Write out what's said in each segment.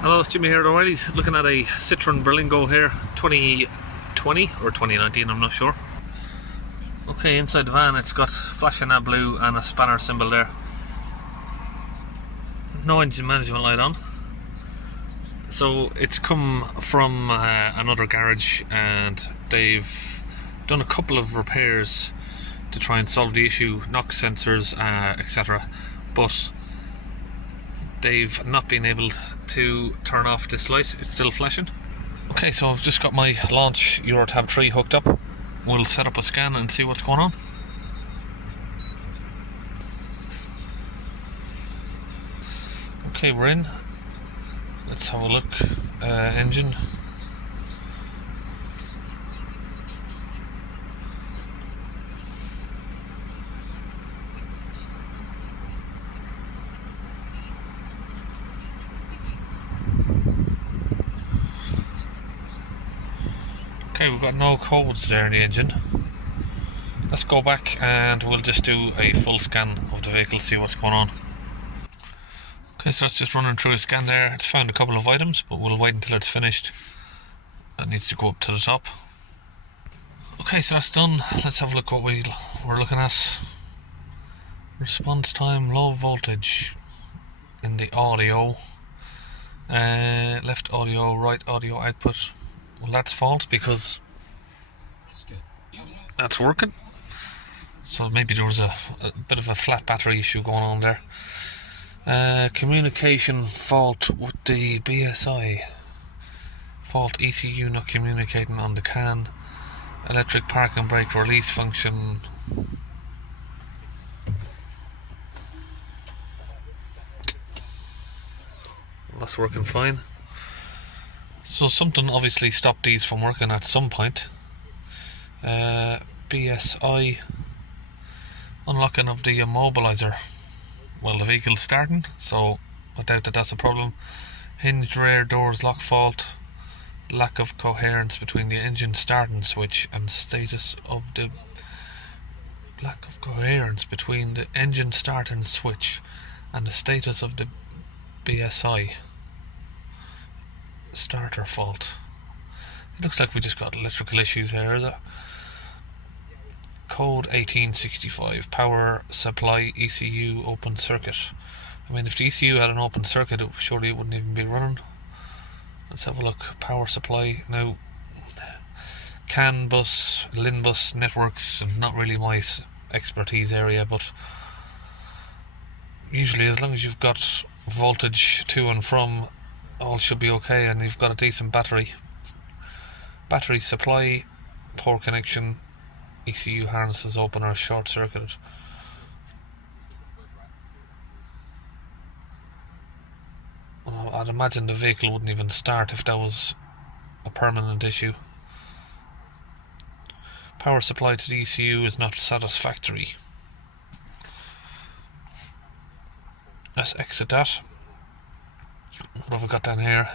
Hello, it's Jimmy here at O'Reilly's, looking at a Citroën Berlingo here, 2020 or 2019, I'm not sure. Okay, inside the van it's got flashing Adblue and a spanner symbol there. No engine management light on. So it's come from another garage and they've done a couple of repairs to try and solve the issue, knock sensors, etc. But they've not been able to turn off this light, it's still flashing. Okay, so I've just got my launch Eurotab 3 hooked up. We'll set up a scan and see what's going on. Okay, we're in. Let's have a look. Engine. Okay, we've got no codes there in the engine. Let's go back and we'll just do a full scan of the vehicle, see what's going on. Okay, so that's just running through a scan there. It's found a couple of items, but we'll wait until it's finished. That needs to go up to the top. Okay, so that's done. Let's have a look what we're looking at. Response time, low voltage in the audio. Left audio, right audio output. Well, that's false because that's working. So maybe there was a bit of a flat battery issue going on there. Communication fault with the BSI. Fault ECU not communicating on the CAN. Electric park and brake release function. Well, that's working fine. So something obviously stopped these from working at some point. BSI unlocking of the immobilizer. Well, the vehicle's starting, so I doubt that that's a problem. Hinge rear doors lock fault. Lack of coherence between the engine starting switch and status of the lack of coherence between the engine starting switch and the status of the BSI. Starter fault. It looks like we just got electrical issues here, is it? Code 1865. Power supply ECU open circuit. I mean, if the ECU had an open circuit, surely it wouldn't even be running. Let's have a look. Power supply. Now, CAN bus, LIN bus networks, not really my expertise area, but usually as long as you've got voltage to and from, all should be okay, and you've got a decent battery supply, poor connection, ECU harness is open or short circuited. Well, I'd imagine the vehicle wouldn't even start if that was a permanent issue. Power supply to the ECU is not satisfactory. Let's exit that. What have we got down here?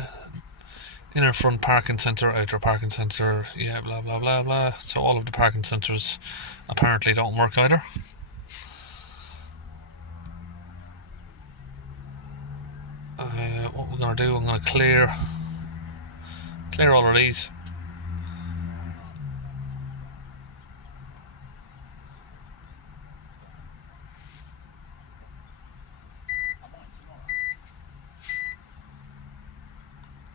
Inner front parking sensor, outer parking sensor, yeah, blah blah blah blah. So all of the parking sensors apparently don't work either. What we're going to do, I'm going to clear all of these.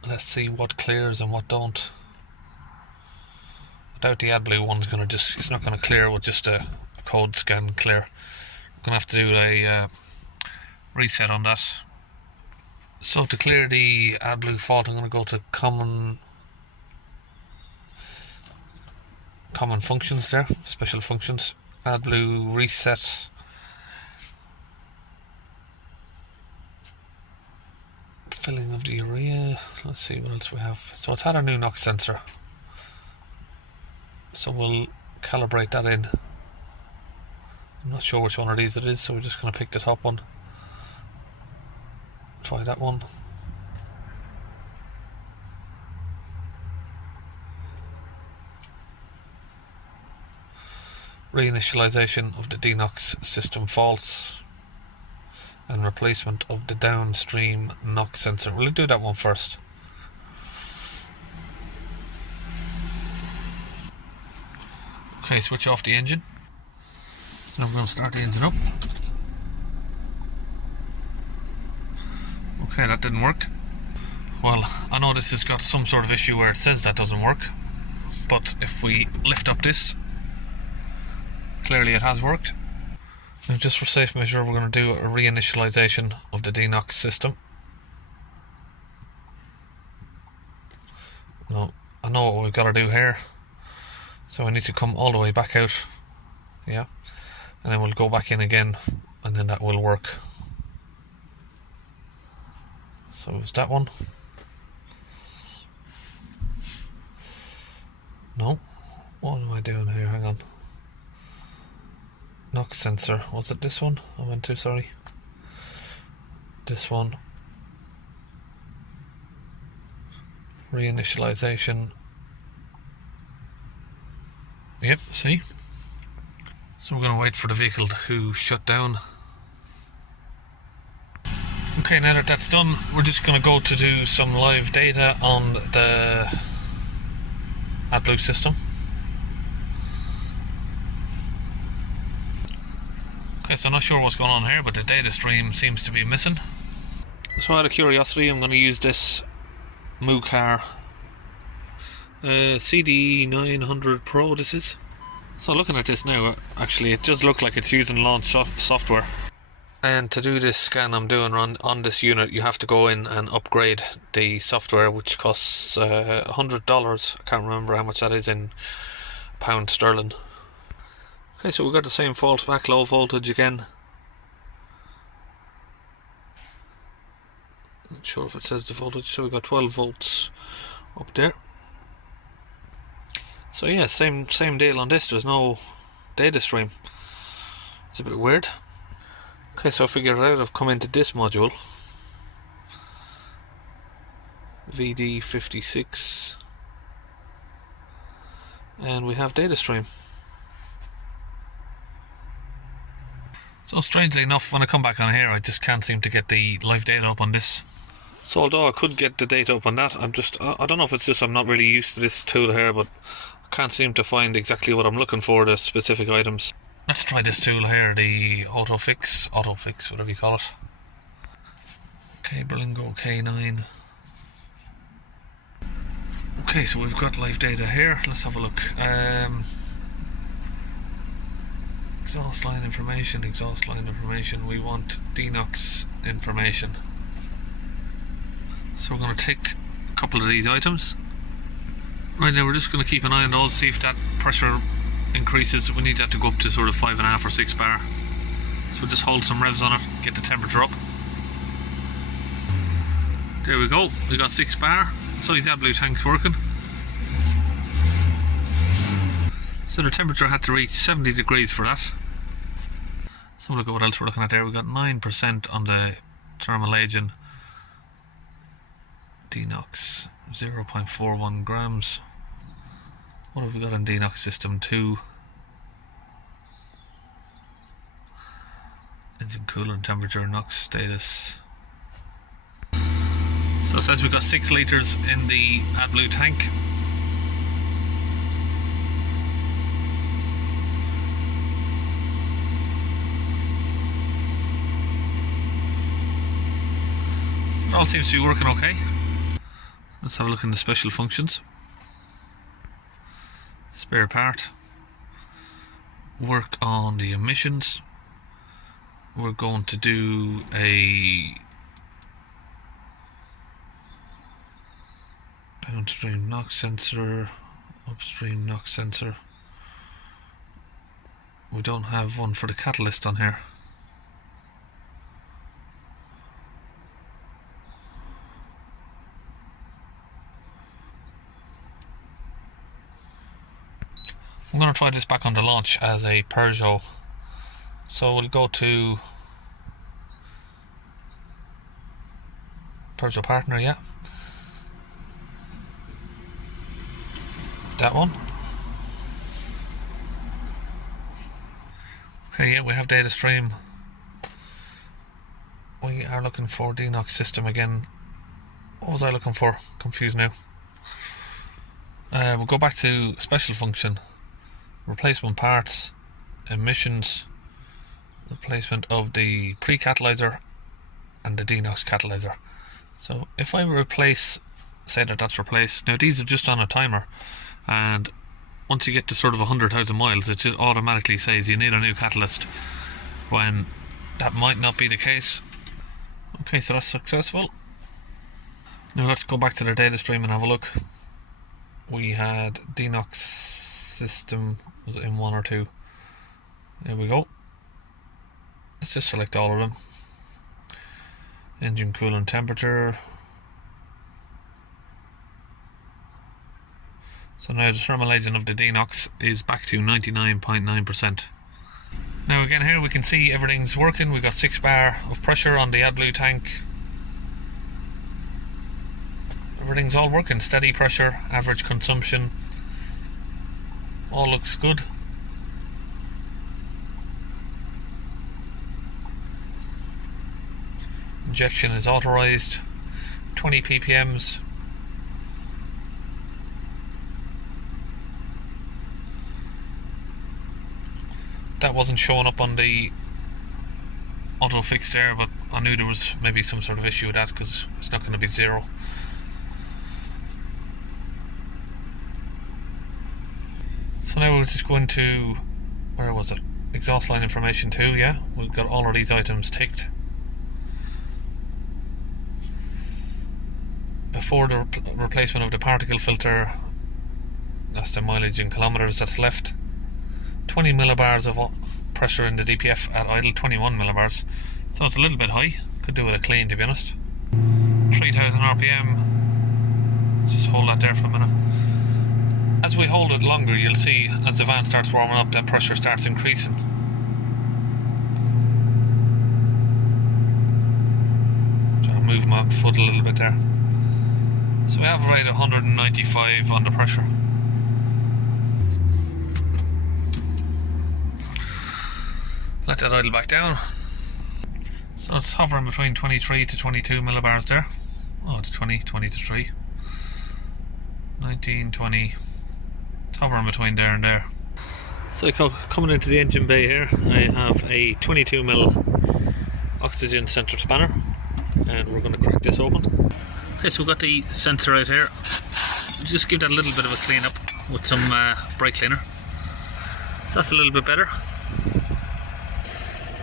Let's see what clears and what don't. I doubt the Adblue one's going to it's not going to clear with just a code scan clear. I'm going to have to do a reset on that. So to clear the Adblue fault, I'm going to go to common functions there, special functions, Adblue reset. Filling of the urea. Let's see what else we have. So it's had a new knock sensor, so we'll calibrate that in. I'm not sure which one of these it is, so we're just going to pick the top one. Try that one. Reinitialization of the DNOX system false, and replacement of the downstream knock sensor. We'll do that one first. Okay, switch off the engine. Now we're going to start the engine up. Okay, that didn't work. Well, I know this has got some sort of issue where it says that doesn't work, but if we lift up this, clearly it has worked. Now, just for safe measure, we're going to do a reinitialization of the DNOX system. Now, I know what we've got to do here. So we need to come all the way back out, yeah, and then we'll go back in again, and then that will work. So it's that one. No, what am I doing here? Hang on. Knock sensor, was it this one I went to? Sorry. This one. Reinitialization. Yep, see? So we're going to wait for the vehicle to shut down. Okay, now that that's done, we're just going to go to do some live data on the Adblue system. Okay, so I'm not sure what's going on here, but the data stream seems to be missing. So out of curiosity, I'm going to use this Car CD900 Pro this is. So looking at this now, actually it does look like it's using launch software. And to do this scan I'm doing on this unit, you have to go in and upgrade the software, which costs $100. I can't remember how much that is in pound sterling. Okay, so we've got the same fault back, low voltage again. Not sure if it says the voltage, so we've got 12 volts up there. So yeah, same deal on this, there's no data stream. It's a bit weird. Okay, so I figured out I've come into this module, VD56, and we have data stream. So strangely enough, when I come back on here, I just can't seem to get the live data up on this. So although I could get the data up on that, I don't know if it's just I'm not really used to this tool here, but I can't seem to find exactly what I'm looking for, the specific items. Let's try this tool here, the autofix, whatever you call it. Okay, Berlingo K9. Okay, so we've got live data here. Let's have a look. Exhaust line information. We want DNOX information. So we're going to take a couple of these items. Right now we're just going to keep an eye on those, see if that pressure increases. We need that to go up to sort of 5.5 or 6 bar. So we'll just hold some revs on it, get the temperature up. There we go, we got 6 bar. So his Adblue tank's working. So the temperature had to reach 70 degrees for that. So look at what else we're looking at there. We got 9% on the thermal agent. DNOX 0.41 grams. What have we got on DNOX system 2? Engine coolant temperature, NOx status. So it says we've got 6 litres in the Adblue tank. So it all seems to be working okay. Let's have a look in the special functions. Spare part. Work on the emissions. We're going to do a downstream NOx sensor, upstream NOx sensor. We don't have one for the catalyst on here. I'm going to try this back on the launch as a Peugeot. So we'll go to Peugeot partner, yeah. That one. Okay, yeah, we have data stream. We are looking for DNOX system again. What was I looking for? Confused now. We'll go back to special function, replacement parts, emissions, replacement of the pre-catalyzer and the DNOX catalyzer. So if I replace, say that that's replaced, now these are just on a timer, and once you get to sort of 100,000 miles, it just automatically says you need a new catalyst, when that might not be the case. Okay, so that's successful. Now let's go back to the data stream and have a look. We had DNOX system, was it in 1 or 2? There we go. Let's just select all of them. Engine coolant temperature. So now the thermal agent of the DNOX is back to 99.9%. Now again here we can see everything's working. We've got 6 bar of pressure on the Adblue tank. Everything's all working. Steady pressure, average consumption. All looks good. Injection is authorized. 20 ppms. That wasn't showing up on the auto fix there, but I knew there was maybe some sort of issue with that because it's not going to be 0. So now we'll just go into, where was it? Exhaust line information 2, yeah. We've got all of these items ticked. Before the replacement of the particle filter, that's the mileage in kilometers that's left. 20 millibars of pressure in the DPF at idle, 21 millibars. So it's a little bit high. Could do with a clean, to be honest. 3000 RPM. Let's just hold that there for a minute. As we hold it longer, you'll see as the van starts warming up, that pressure starts increasing. Trying to move my foot a little bit there. So we have right 195 under pressure. Let that idle back down. So it's hovering between 23 to 22 millibars there. Oh, it's 20 to 3. 19, 20. It's hovering between there and there. So coming into the engine bay here, I have a 22 mil oxygen sensor spanner, and we're going to crack this open. Okay, so we've got the sensor out here. Just give that a little bit of a clean up with some brake cleaner. So that's a little bit better.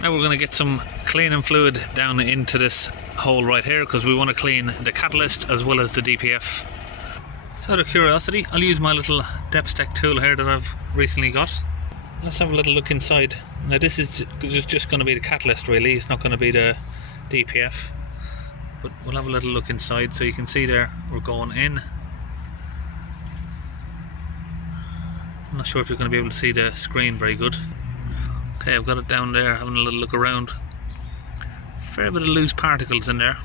Now we're going to get some cleaning fluid down into this hole right here, because we want to clean the catalyst as well as the DPF. So out of curiosity, I'll use my little depth tech tool here that I've recently got. Let's have a little look inside. Now this is just going to be the catalyst really, it's not going to be the DPF. But we'll have a little look inside. So you can see there, we're going in. I'm not sure if you're going to be able to see the screen very good. Okay, I've got it down there, having a little look around. Fair bit of loose particles in there.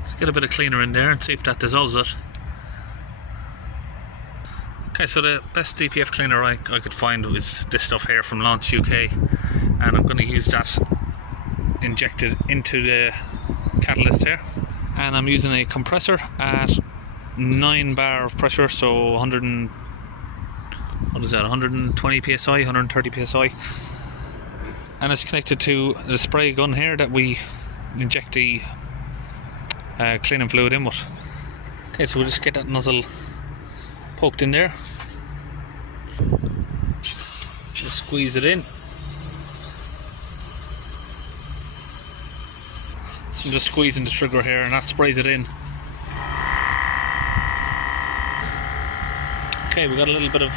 Let's get a bit of cleaner in there and see if that dissolves it. Okay, so the best DPF cleaner I could find was this stuff here from Launch UK, and I'm going to use that injected into the catalyst here. And I'm using a compressor at 9 bar of pressure, so 120 psi, 130 psi, and it's connected to the spray gun here that we inject the cleaning fluid in with. Okay, so we'll just get that nozzle poked in there, just squeeze it in. So I'm just squeezing the trigger here and that sprays it in. Okay, we've got a little bit of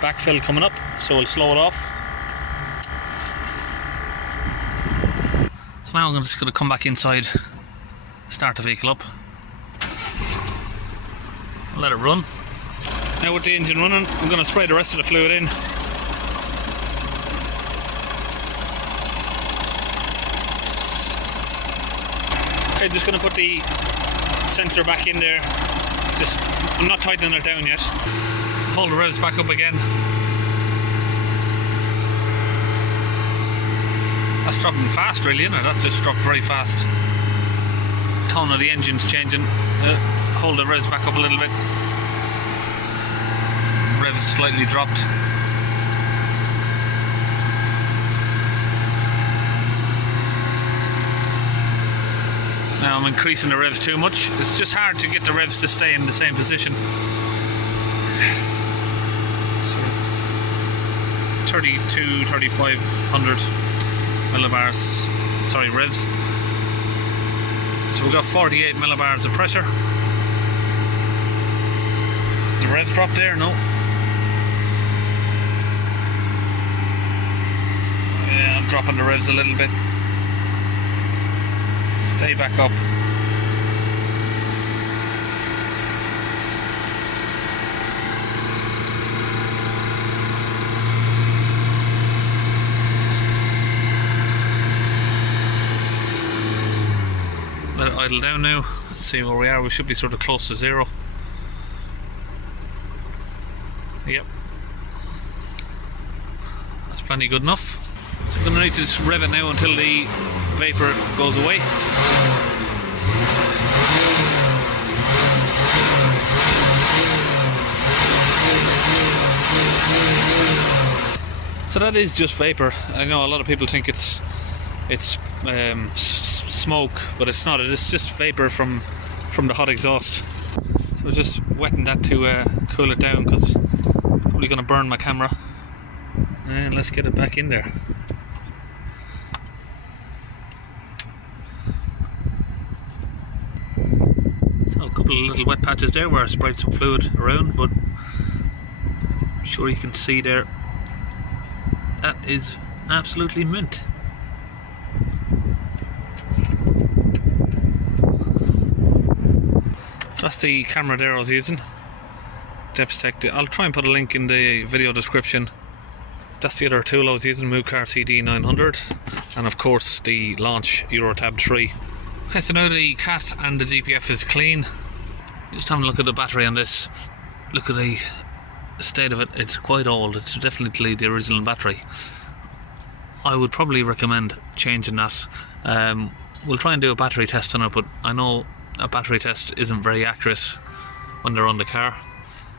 backfill coming up, so we'll slow it off. So now I'm just going to come back inside, start the vehicle up, let it run. Now with the engine running, I'm going to spray the rest of the fluid in. Okay, just going to put the sensor back in there, just I'm not tightening it down yet. Hold the revs back up again. That's dropping fast really, isn't it? That's just dropped very fast. Tone of the engine's changing. Hold the revs back up a little bit. Revs slightly dropped. Now I'm increasing the revs too much. It's just hard to get the revs to stay in the same position. 3,500 millibars, sorry, revs. So we've got 48 millibars of pressure. The revs drop there? No. Yeah, I'm dropping the revs a little bit. Stay back up. Let it idle down now. Let's see where we are. We should be sort of close to zero. Yep. That's plenty good enough. So I'm going to need to just rev it now until the vapour goes away. So that is just vapour. I know a lot of people think it's smoke, but it's not. It's just vapour from the hot exhaust. So we're just wetting that to cool it down, because it's probably going to burn my camera. And let's get it back in there. So a couple of little wet patches there where I sprayed some fluid around, but I'm sure you can see there that is absolutely mint. So that's the camera there I was using, Depstech. I'll try and put a link in the video description. That's the other tool I was using, Movecar CD900, and of course the launch Eurotab 3. Okay, so now the cat and the GPF is clean. Just having a look at the battery on this. Look at the state of it. It's quite old. It's definitely the original battery. I would probably recommend changing that. We'll try and do a battery test on it, but I know a battery test isn't very accurate when they're on the car.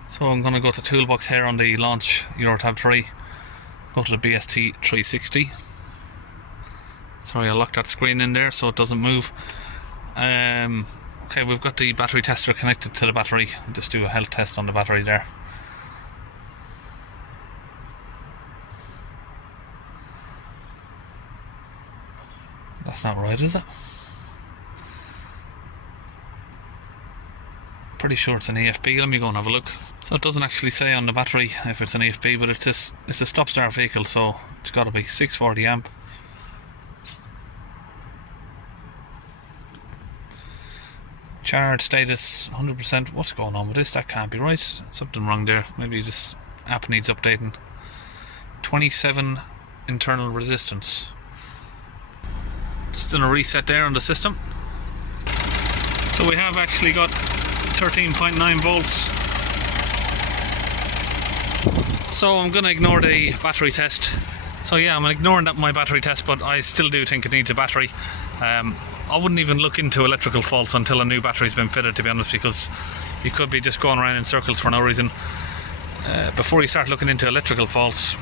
So I'm going to go to Toolbox here on the launch Eurotab 3. Go to the BST 360. Sorry, I locked that screen in there so it doesn't move. Okay, we've got the battery tester connected to the battery. I'll just do a health test on the battery there. That's not right, is it? Pretty sure it's an EFB. Let me go and have a look. So it doesn't actually say on the battery if it's an EFB, but it's a stop-start vehicle, so it's got to be 640 amp. Charge status 100%. What's going on with this? That can't be right. Something wrong there. Maybe this app needs updating. 27 internal resistance. Just done a reset there on the system. So we have actually got 13.9 volts. So I'm going to ignore the battery test. So yeah, I'm ignoring my battery test, but I still do think it needs a battery. I wouldn't even look into electrical faults until a new battery's been fitted, to be honest, because you could be just going around in circles for no reason. Before you start looking into electrical faults,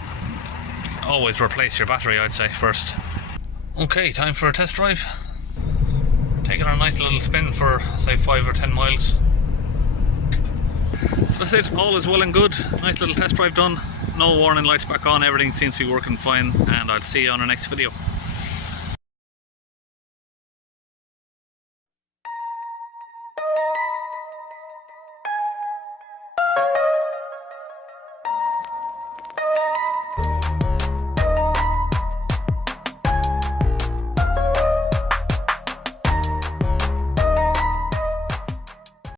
always replace your battery, I'd say, first. Okay, time for a test drive. Taking a nice little spin for, say, 5 or 10 miles. So that's it, all is well and good. Nice little test drive done. No warning lights back on, everything seems to be working fine, and I'll see you on the next video.